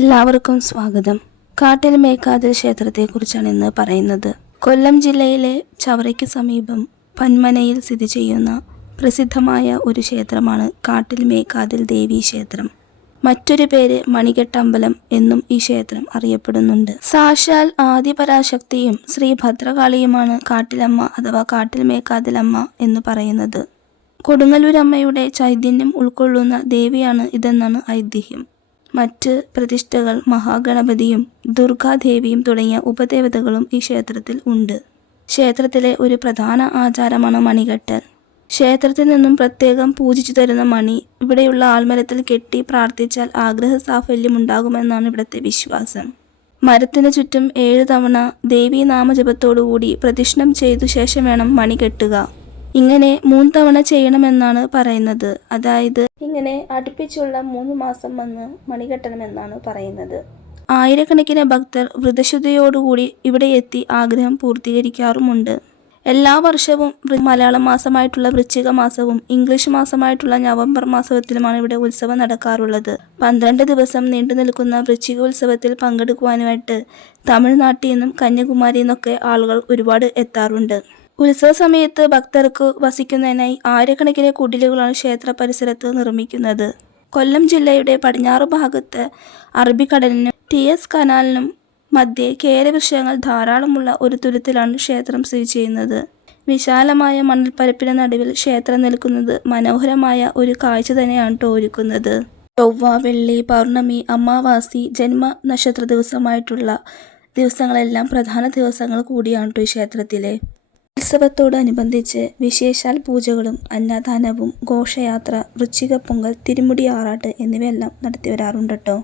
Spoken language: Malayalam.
എല്ലാവർക്കും സ്വാഗതം. കാട്ടിൽ മേക്കാതിൽ ക്ഷേത്രത്തെക്കുറിച്ചാണ് ഇന്ന് പറയുന്നത്. കൊല്ലം ജില്ലയിലെ ചവറയ്ക്ക് സമീപം പന്മനയിൽ സ്ഥിതി ചെയ്യുന്ന പ്രസിദ്ധമായ ഒരു ക്ഷേത്രമാണ് കാട്ടിൽ മേക്കാതിൽ ദേവി ക്ഷേത്രം. മറ്റൊരു പേര് മണികെട്ടമ്പലം എന്നും ഈ ക്ഷേത്രം അറിയപ്പെടുന്നുണ്ട്. സാക്ഷാൽ ആദിപരാശക്തിയും ശ്രീ ഭദ്രകാളിയുമാണ് കാട്ടിലമ്മ അഥവാ കാട്ടിൽ മേക്കാതിലമ്മ എന്ന് പറയുന്നത്. കൊടുങ്ങല്ലൂരമ്മയുടെ ചൈതന്യം ഉൾക്കൊള്ളുന്ന ദേവിയാണ് ഇതെന്നാണ് ഐതിഹ്യം. മറ്റ് പ്രതിഷ്ഠകൾ മഹാഗണപതിയും ദുർഗാദേവിയും തുടങ്ങിയ ഉപദേവതകളും ഈ ക്ഷേത്രത്തിൽ ഉണ്ട്. ക്ഷേത്രത്തിലെ ഒരു പ്രധാന ആചാരമാണ് മണികെട്ടൽ. ക്ഷേത്രത്തിൽ നിന്നും പ്രത്യേകം പൂജിച്ചു തരുന്ന മണി ഇവിടെയുള്ള ആൽമരത്തിൽ കെട്ടി പ്രാർത്ഥിച്ചാൽ ആഗ്രഹ സാഫല്യം ഉണ്ടാകുമെന്നാണ് ഇവിടുത്തെ വിശ്വാസം. മരത്തിന് ചുറ്റും 7 തവണ ദേവീ നാമജപത്തോടുകൂടി പ്രദക്ഷിണം ചെയ്തു ശേഷം വേണം മണി കെട്ടുക. ഇങ്ങനെ 3 തവണ ചെയ്യണമെന്നാണ് പറയുന്നത്. അതായത് ഇങ്ങനെ അടുപ്പിച്ചുള്ള 3 മാസം വന്ന് മണികെട്ടണമെന്നാണ് പറയുന്നത്. ആയിരക്കണക്കിന് ഭക്തർ വ്രതശുദ്ധിയോടുകൂടി ഇവിടെ എത്തി ആഗ്രഹം പൂർത്തീകരിക്കാറുമുണ്ട്. എല്ലാ വർഷവും മലയാള മാസമായിട്ടുള്ള വൃശ്ചിക മാസവും ഇംഗ്ലീഷ് മാസമായിട്ടുള്ള നവംബർ മാസത്തിലുമാണ് ഇവിടെ ഉത്സവം നടക്കാറുള്ളത്. 12 ദിവസം നീണ്ടു നിൽക്കുന്ന വൃശ്ചികോത്സവത്തിൽ പങ്കെടുക്കുവാനായിട്ട് തമിഴ്നാട്ടിൽ നിന്നും കന്യാകുമാരിയിൽ നിന്നൊക്കെ ആളുകൾ ഒരുപാട് എത്താറുണ്ട്. ഉത്സവ സമയത്ത് ഭക്തർക്ക് വസിക്കുന്നതിനായി ആയിരക്കണക്കിന് കുടിലുകളാണ് ക്ഷേത്ര പരിസരത്ത് നിർമ്മിക്കുന്നത്. കൊല്ലം ജില്ലയുടെ പടിഞ്ഞാറ് ഭാഗത്ത് അറബിക്കടലിനും TS കനാലിനും മധ്യേ കേരവൃക്ഷങ്ങൾ ധാരാളമുള്ള ഒരു തുരുത്തിലാണ് ക്ഷേത്രം സ്ഥിതി ചെയ്യുന്നത്. വിശാലമായ മണൽപ്പരപ്പിന് നടുവിൽ ക്ഷേത്രം നിൽക്കുന്നത് മനോഹരമായ ഒരു കാഴ്ച തന്നെയാണ് ഒരുക്കുന്നത്. ചൊവ്വ, വെള്ളി, പൗർണമി, അമാവാസി, ജന്മ നക്ഷത്ര ദിവസമായിട്ടുള്ള ദിവസങ്ങളെല്ലാം പ്രധാന ദിവസങ്ങൾ കൂടിയാണ് ഈ ക്ഷേത്രത്തിലെ. ഉത്സവത്തോടനുബന്ധിച്ച് വിശേഷാൽ പൂജകളും അന്നദാനവും ഘോഷയാത്ര, വൃശ്ചിക പൊങ്കൽ, തിരുമുടി ആറാട്ട് എന്നിവയെല്ലാം നടത്തി വരാറുണ്ട് കേട്ടോ.